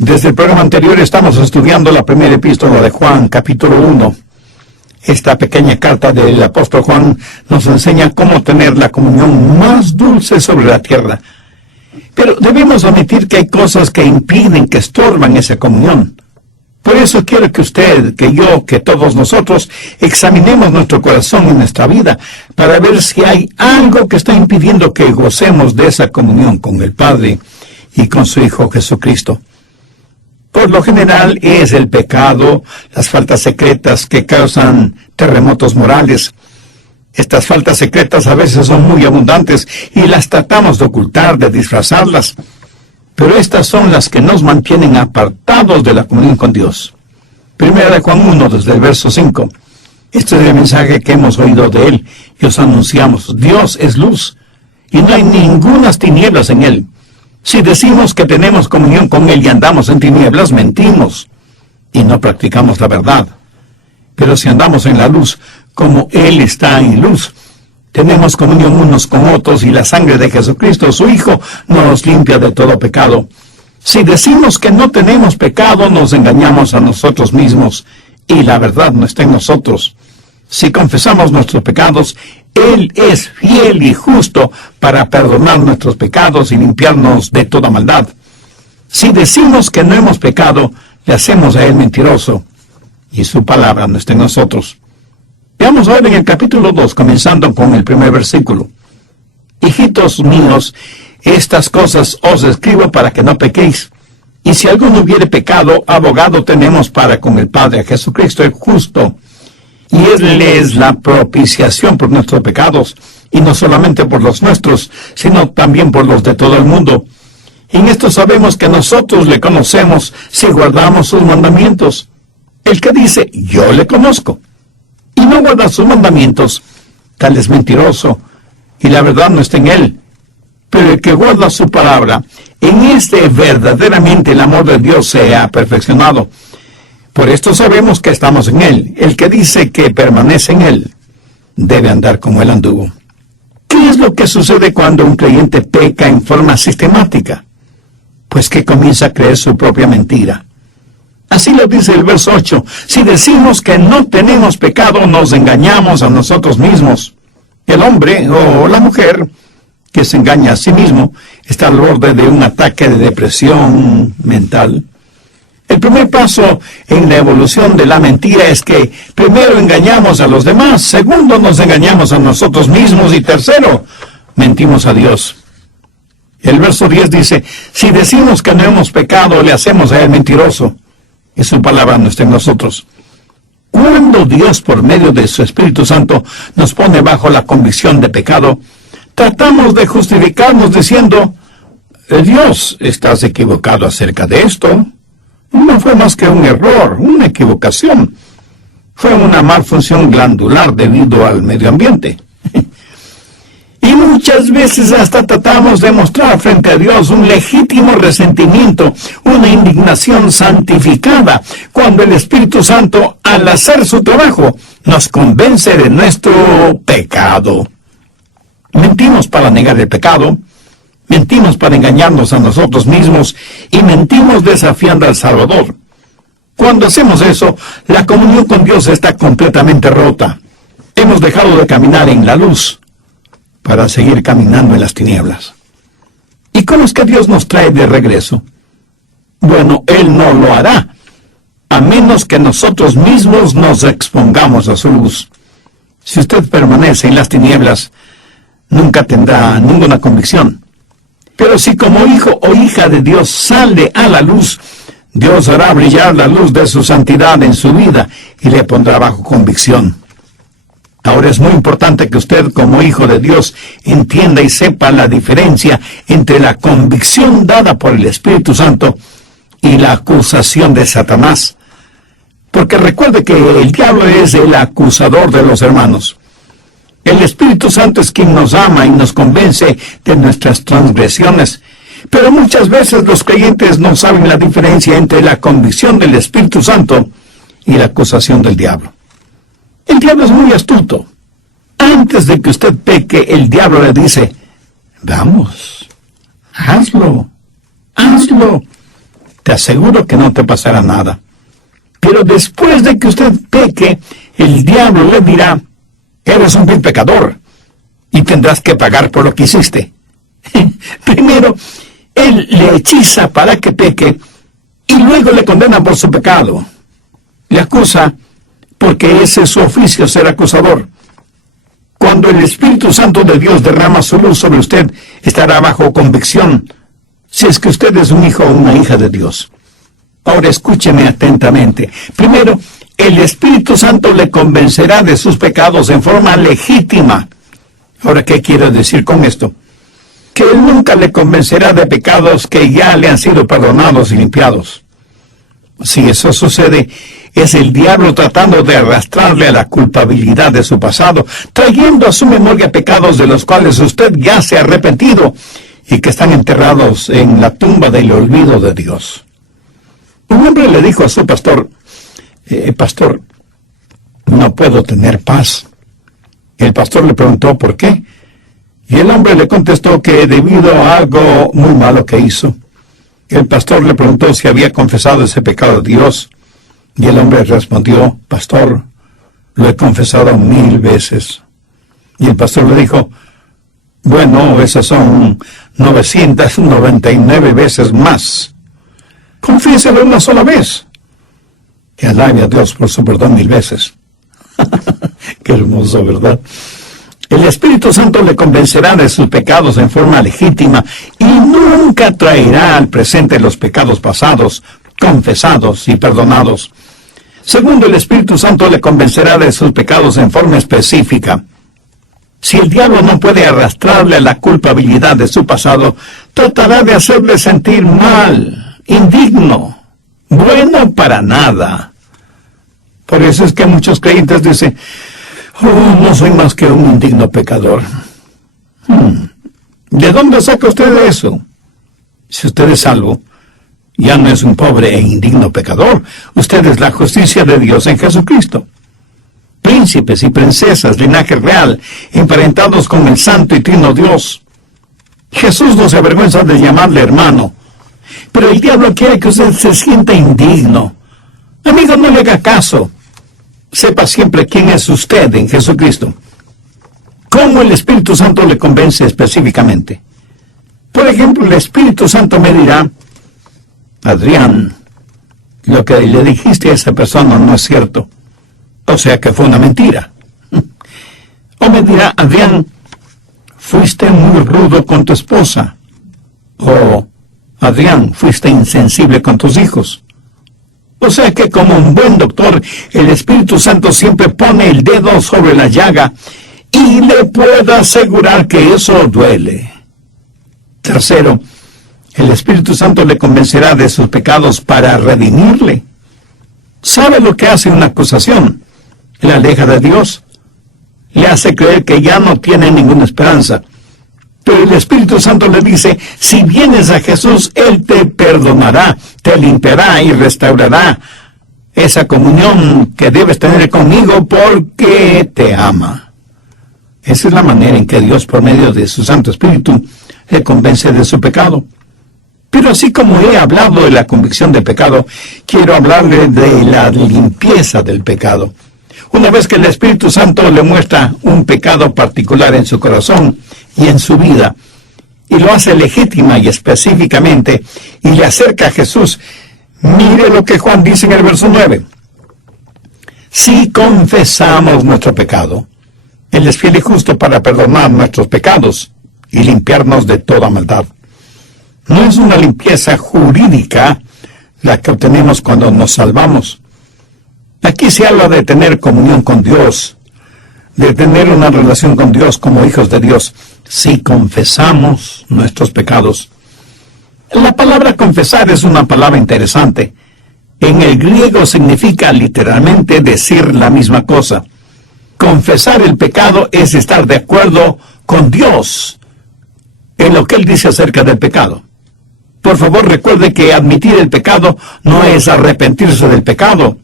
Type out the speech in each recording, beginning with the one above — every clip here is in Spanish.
Desde el programa anterior estamos estudiando la primera epístola de Juan, capítulo 1. Esta pequeña carta del apóstol Juan nos enseña cómo tener la comunión más dulce sobre la tierra. Pero debemos admitir que hay cosas que impiden, que estorban esa comunión. Por eso quiero que usted, que yo, que todos nosotros examinemos nuestro corazón y nuestra vida para ver si hay algo que está impidiendo que gocemos de esa comunión con el Padre y con su Hijo Jesucristo. Por lo general es el pecado, las faltas secretas que causan terremotos morales. Estas faltas secretas a veces son muy abundantes y las tratamos de ocultar, de disfrazarlas. Pero estas son las que nos mantienen apartados de la comunión con Dios. Primera de Juan 1, desde el verso 5. Este es el mensaje que hemos oído de Él y os anunciamos. Dios es luz y no hay ningunas tinieblas en Él. Si decimos que tenemos comunión con Él y andamos en tinieblas, mentimos y no practicamos la verdad. Pero si andamos en la luz, como Él está en luz, tenemos comunión unos con otros y la sangre de Jesucristo, su Hijo, nos limpia de todo pecado. Si decimos que no tenemos pecado, nos engañamos a nosotros mismos y la verdad no está en nosotros. Si confesamos nuestros pecados, Él es fiel y justo para perdonar nuestros pecados y limpiarnos de toda maldad. Si decimos que no hemos pecado, le hacemos a Él mentiroso y su palabra no está en nosotros. Veamos ahora en el capítulo 2, comenzando con el primer versículo. Hijitos míos, estas cosas os escribo para que no pequéis. Y si alguno hubiere pecado, abogado tenemos para con el Padre, Jesucristo el justo. Y Él es la propiciación por nuestros pecados, y no solamente por los nuestros, sino también por los de todo el mundo. Y en esto sabemos que nosotros le conocemos si guardamos sus mandamientos. El que dice, yo le conozco, y no guarda sus mandamientos, tal es mentiroso, y la verdad no está en él. Pero el que guarda su palabra, en este verdaderamente el amor de Dios se ha perfeccionado. Por esto sabemos que estamos en Él. El que dice que permanece en Él, debe andar como Él anduvo. ¿Qué es lo que sucede cuando un creyente peca en forma sistemática? Pues que comienza a creer su propia mentira. Así lo dice el verso 8. Si decimos que no tenemos pecado, nos engañamos a nosotros mismos. El hombre o la mujer que se engaña a sí mismo está al borde de un ataque de depresión mental. El primer paso en la evolución de la mentira es que primero engañamos a los demás, segundo nos engañamos a nosotros mismos y tercero, mentimos a Dios. El verso 10 dice, si decimos que no hemos pecado, le hacemos a Él mentiroso, y su palabra no está en nosotros. Cuando Dios, por medio de su Espíritu Santo, nos pone bajo la convicción de pecado, tratamos de justificarnos diciendo, Dios, estás equivocado acerca de esto. No fue más que un error, una equivocación. Fue una malfunción glandular debido al medio ambiente. Y muchas veces hasta tratamos de mostrar frente a Dios un legítimo resentimiento, una indignación santificada, cuando el Espíritu Santo, al hacer su trabajo, nos convence de nuestro pecado. Mentimos para negar el pecado, mentimos para engañarnos a nosotros mismos y mentimos desafiando al Salvador. Cuando hacemos eso, la comunión con Dios está completamente rota. Hemos dejado de caminar en la luz para seguir caminando en las tinieblas. ¿Y cómo es que Dios nos trae de regreso? Bueno, Él no lo hará, a menos que nosotros mismos nos expongamos a su luz. Si usted permanece en las tinieblas, nunca tendrá ninguna convicción. Pero si como hijo o hija de Dios sale a la luz, Dios hará brillar la luz de su santidad en su vida y le pondrá bajo convicción. Ahora es muy importante que usted como hijo de Dios entienda y sepa la diferencia entre la convicción dada por el Espíritu Santo y la acusación de Satanás. Porque recuerde que el diablo es el acusador de los hermanos. El Espíritu Santo es quien nos ama y nos convence de nuestras transgresiones. Pero muchas veces los creyentes no saben la diferencia entre la convicción del Espíritu Santo y la acusación del diablo. El diablo es muy astuto. Antes de que usted peque, el diablo le dice, vamos, hazlo, te aseguro que no te pasará nada. Pero después de que usted peque, el diablo le dirá, eres un vil pecador y tendrás que pagar por lo que hiciste. Primero, él le hechiza para que peque y luego le condena por su pecado. Le acusa porque ese es su oficio, ser acusador. Cuando el Espíritu Santo de Dios derrama su luz sobre usted, estará bajo convicción si es que usted es un hijo o una hija de Dios. Ahora escúcheme atentamente. Primero, el Espíritu Santo le convencerá de sus pecados en forma legítima. Ahora, ¿qué quiero decir con esto? Que Él nunca le convencerá de pecados que ya le han sido perdonados y limpiados. Si eso sucede, es el diablo tratando de arrastrarle a la culpabilidad de su pasado, trayendo a su memoria pecados de los cuales usted ya se ha arrepentido y que están enterrados en la tumba del olvido de Dios. Un hombre le dijo a su pastor, pastor, no puedo tener paz. El pastor le preguntó por qué, y el hombre le contestó que debido a algo muy malo que hizo. El pastor le preguntó si había confesado ese pecado a Dios, y el hombre respondió, pastor, lo he confesado 1000 veces. Y el pastor le dijo, bueno, esas son 999 veces más. Confiéselo una sola vez. Y alabe a Dios por su perdón 1000 veces. Qué hermoso, ¿verdad? El Espíritu Santo le convencerá de sus pecados en forma legítima y nunca traerá al presente los pecados pasados, confesados y perdonados. Segundo, el Espíritu Santo le convencerá de sus pecados en forma específica. Si el diablo no puede arrastrarle a la culpabilidad de su pasado, tratará de hacerle sentir mal, indigno, bueno para nada. Por eso es que muchos creyentes dicen, no soy más que un indigno pecador. ¿De dónde saca usted eso? Si usted es salvo, ya no es un pobre e indigno pecador. Usted es la justicia de Dios en Jesucristo. Príncipes y princesas, linaje real, emparentados con el santo y trino Dios. Jesús no se avergüenza de llamarle hermano, pero el diablo quiere que usted se sienta indigno. Amigo, no le haga caso. Sepa siempre quién es usted en Jesucristo. ¿Cómo el Espíritu Santo le convence específicamente? Por ejemplo, el Espíritu Santo me dirá, Adrián, lo que le dijiste a esa persona no es cierto. O sea que fue una mentira. O me dirá, Adrián, fuiste muy rudo con tu esposa. O, Adrián, fuiste insensible con tus hijos. O sea que como un buen doctor, el Espíritu Santo siempre pone el dedo sobre la llaga y le puedo asegurar que eso duele. Tercero, el Espíritu Santo le convencerá de sus pecados para redimirle. ¿Sabe lo que hace una acusación? Le aleja de Dios. Le hace creer que ya no tiene ninguna esperanza. Pero el Espíritu Santo le dice, si vienes a Jesús, Él te perdonará, te limpiará y restaurará esa comunión que debes tener conmigo porque te ama. Esa es la manera en que Dios, por medio de su Santo Espíritu, le convence de su pecado. Pero así como he hablado de la convicción de pecado, quiero hablarle de la limpieza del pecado. Una vez que el Espíritu Santo le muestra un pecado particular en su corazón y en su vida, y lo hace legítima y específicamente, y le acerca a Jesús, mire lo que Juan dice en el verso 9. Si confesamos nuestro pecado, Él es fiel y justo para perdonar nuestros pecados y limpiarnos de toda maldad. No es una limpieza jurídica la que obtenemos cuando nos salvamos. Aquí se habla de tener comunión con Dios, de tener una relación con Dios como hijos de Dios, si confesamos nuestros pecados. La palabra confesar es una palabra interesante. En el griego significa literalmente decir la misma cosa. Confesar el pecado es estar de acuerdo con Dios en lo que Él dice acerca del pecado. Por favor, recuerde que admitir el pecado no es arrepentirse del pecado.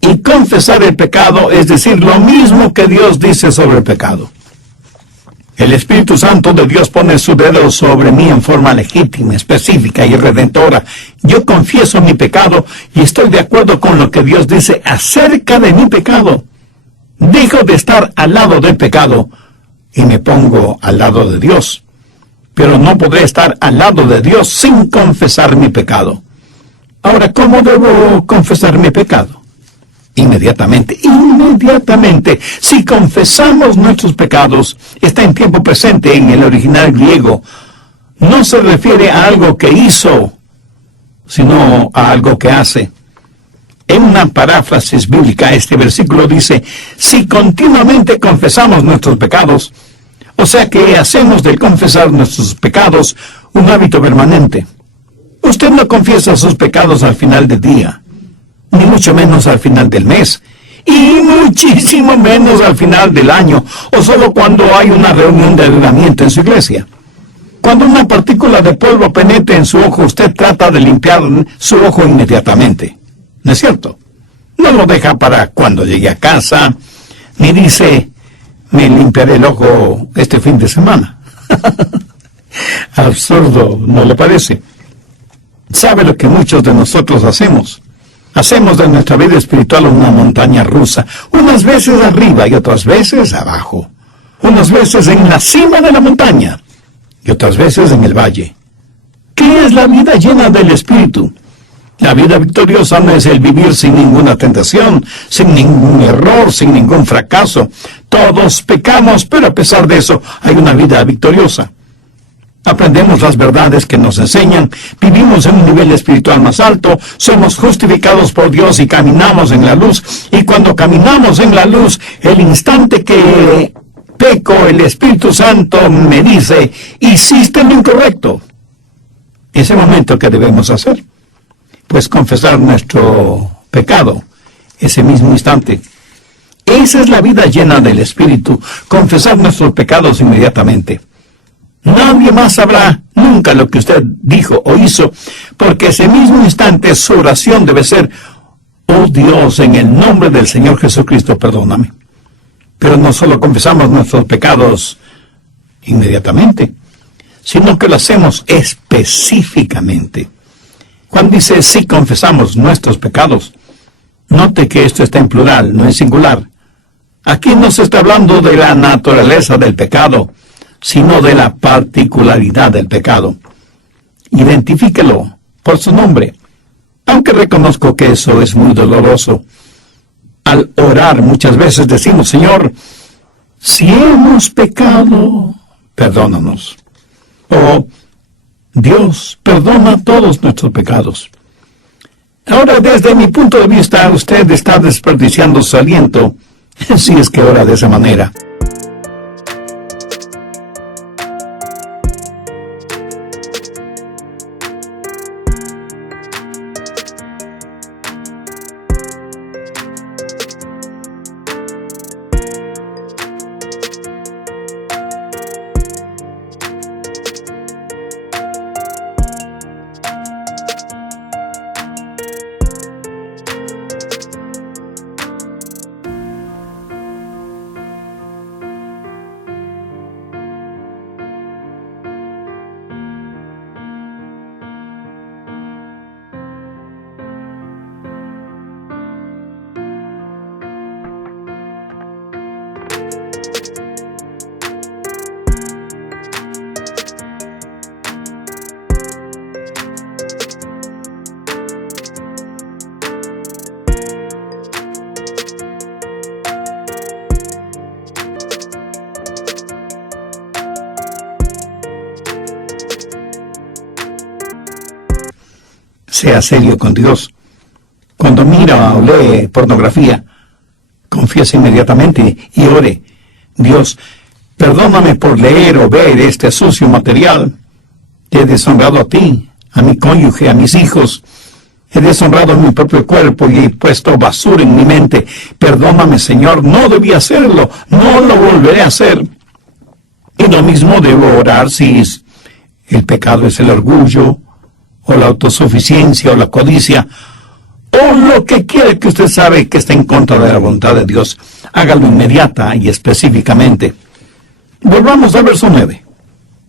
Y confesar el pecado es decir lo mismo que Dios dice sobre el pecado. El Espíritu Santo de Dios pone su dedo sobre mí en forma legítima, específica y redentora. Yo confieso mi pecado y estoy de acuerdo con lo que Dios dice acerca de mi pecado. Dejo de estar al lado del pecado y me pongo al lado de Dios. Pero no podré estar al lado de Dios sin confesar mi pecado. Ahora, ¿cómo debo confesar mi pecado? Inmediatamente. Si confesamos nuestros pecados, está en tiempo presente en el original griego. No se refiere a algo que hizo, sino a algo que hace. En una paráfrasis bíblica, este versículo dice, si continuamente confesamos nuestros pecados, o sea que hacemos del confesar nuestros pecados un hábito permanente. Usted no confiesa sus pecados al final del día, ni mucho menos al final del mes, y muchísimo menos al final del año, o solo cuando hay una reunión de avivamiento en su iglesia. Cuando una partícula de polvo penetre en su ojo, usted trata de limpiar su ojo inmediatamente. ¿No es cierto? No lo deja para cuando llegue a casa, ni dice, me limpiaré el ojo este fin de semana. Absurdo, ¿no le parece? ¿Sabe lo que muchos de nosotros hacemos? Hacemos de nuestra vida espiritual una montaña rusa, unas veces arriba y otras veces abajo, unas veces en la cima de la montaña y otras veces en el valle. ¿Qué es la vida llena del Espíritu? La vida victoriosa no es el vivir sin ninguna tentación, sin ningún error, sin ningún fracaso. Todos pecamos, pero a pesar de eso hay una vida victoriosa. Aprendemos las verdades que nos enseñan, vivimos en un nivel espiritual más alto, somos justificados por Dios y caminamos en la luz. Y cuando caminamos en la luz, el instante que peco, el Espíritu Santo me dice, hiciste lo incorrecto. Ese momento que debemos hacer, pues confesar nuestro pecado, ese mismo instante. Esa es la vida llena del Espíritu, confesar nuestros pecados inmediatamente. Nadie más sabrá nunca lo que usted dijo o hizo, porque ese mismo instante su oración debe ser, oh Dios, en el nombre del Señor Jesucristo, perdóname. Pero no solo confesamos nuestros pecados inmediatamente, sino que lo hacemos específicamente. Cuando dice, sí confesamos nuestros pecados, note que esto está en plural, no en singular. Aquí no se está hablando de la naturaleza del pecado, sino de la particularidad del pecado. Identifíquelo por su nombre, aunque reconozco que eso es muy doloroso. Al orar muchas veces decimos, Señor, si hemos pecado, perdónanos. O, Dios, perdona todos nuestros pecados. Ahora, desde mi punto de vista, usted está desperdiciando su aliento, si es que ora de esa manera. Sea serio con Dios. Cuando mira o lee pornografía, confiese inmediatamente y ore. Dios, perdóname por leer o ver este sucio material. Te he deshonrado a ti, a mi cónyuge, a mis hijos. He deshonrado mi propio cuerpo y he puesto basura en mi mente. Perdóname, Señor, no debí hacerlo, no lo volveré a hacer. Y lo mismo debo orar si el pecado es el orgullo, o la autosuficiencia, o la codicia, o lo que quiera que usted sabe que está en contra de la voluntad de Dios. Hágalo inmediata y específicamente. Volvamos al verso 9.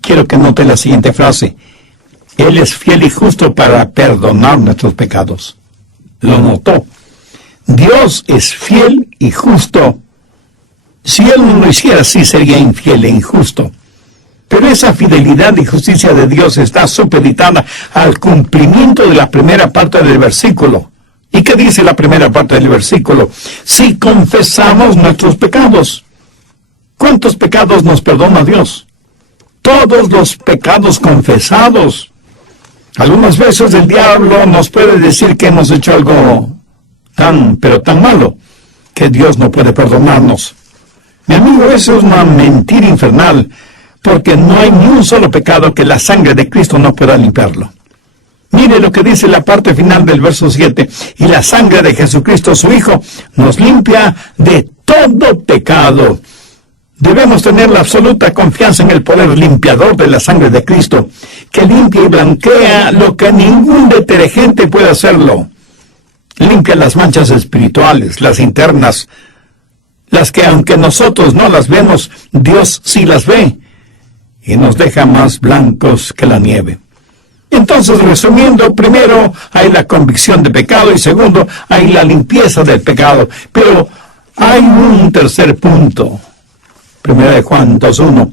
Quiero que note la siguiente frase. Él es fiel y justo para perdonar nuestros pecados. Lo notó. Dios es fiel y justo. Si Él no lo hiciera así, sería infiel e injusto. Pero esa fidelidad y justicia de Dios está supeditada al cumplimiento de la primera parte del versículo. ¿Y qué dice la primera parte del versículo? Si confesamos nuestros pecados. ¿Cuántos pecados nos perdona Dios? Todos los pecados confesados. Algunas veces el diablo nos puede decir que hemos hecho algo pero tan malo, que Dios no puede perdonarnos. Mi amigo, eso es una mentira infernal, porque no hay ni un solo pecado que la sangre de Cristo no pueda limpiarlo. Mire lo que dice la parte final del verso 7. Y la sangre de Jesucristo, su Hijo, nos limpia de todo pecado. Debemos tener la absoluta confianza en el poder limpiador de la sangre de Cristo, que limpia y blanquea lo que ningún detergente puede hacerlo. Limpia las manchas espirituales, las internas, las que aunque nosotros no las vemos, Dios sí las ve, y nos deja más blancos que la nieve. Entonces, resumiendo, primero hay la convicción de pecado y segundo hay la limpieza del pecado. Pero hay un tercer punto. Primera de Juan 2:1.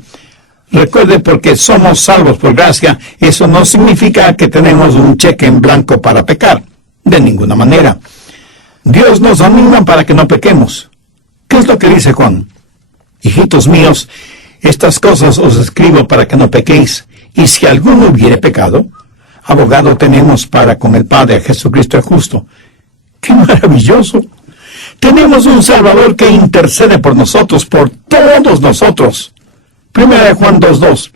Recuerde, porque somos salvos por gracia, eso no significa que tenemos un cheque en blanco para pecar. De ninguna manera. Dios nos anima para que no pequemos. ¿Qué es lo que dice Juan? Hijitos míos, estas cosas os escribo para que no pequéis. Y si alguno hubiere pecado, abogado tenemos para con el Padre, Jesucristo el justo. ¡Qué maravilloso! Tenemos un Salvador que intercede por nosotros, por todos nosotros. Primera de Juan 2:2.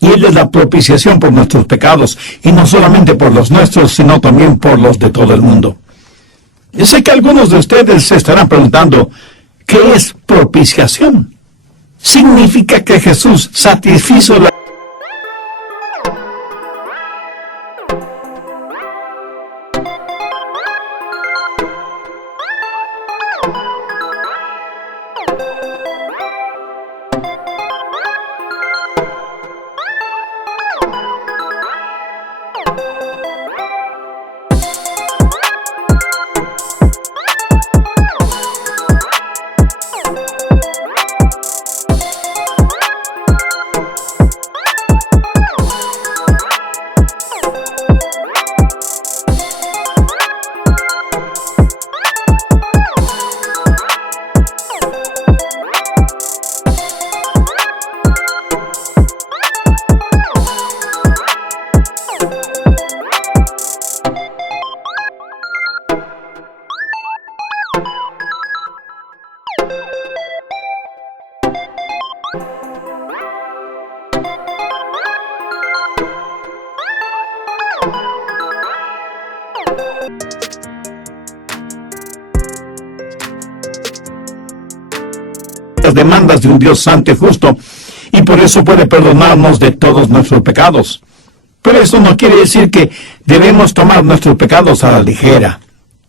Y Él es la propiciación por nuestros pecados, y no solamente por los nuestros, sino también por los de todo el mundo. Yo sé que algunos de ustedes se estarán preguntando, ¿qué es propiciación? Significa que Jesús satisfizo la las demandas de un Dios santo y justo, y por eso puede perdonarnos de todos nuestros pecados. Pero eso no quiere decir que debemos tomar nuestros pecados a la ligera.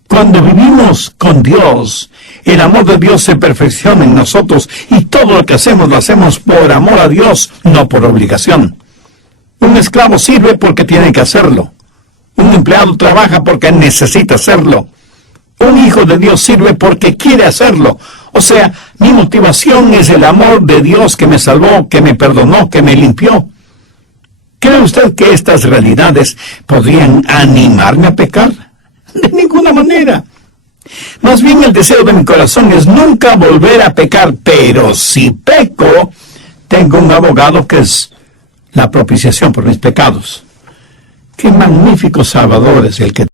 Cuando vivimos con Dios, el amor de Dios se perfecciona en nosotros, y todo lo que hacemos lo hacemos por amor a Dios, no por obligación. Un esclavo sirve porque tiene que hacerlo. Un empleado trabaja porque necesita hacerlo. Un hijo de Dios sirve porque quiere hacerlo. O sea, mi motivación es el amor de Dios que me salvó, que me perdonó, que me limpió. ¿Cree usted que estas realidades podrían animarme a pecar? De ninguna manera. Más bien el deseo de mi corazón es nunca volver a pecar, pero si peco, tengo un abogado que es la propiciación por mis pecados. ¡Qué magnífico Salvador es el que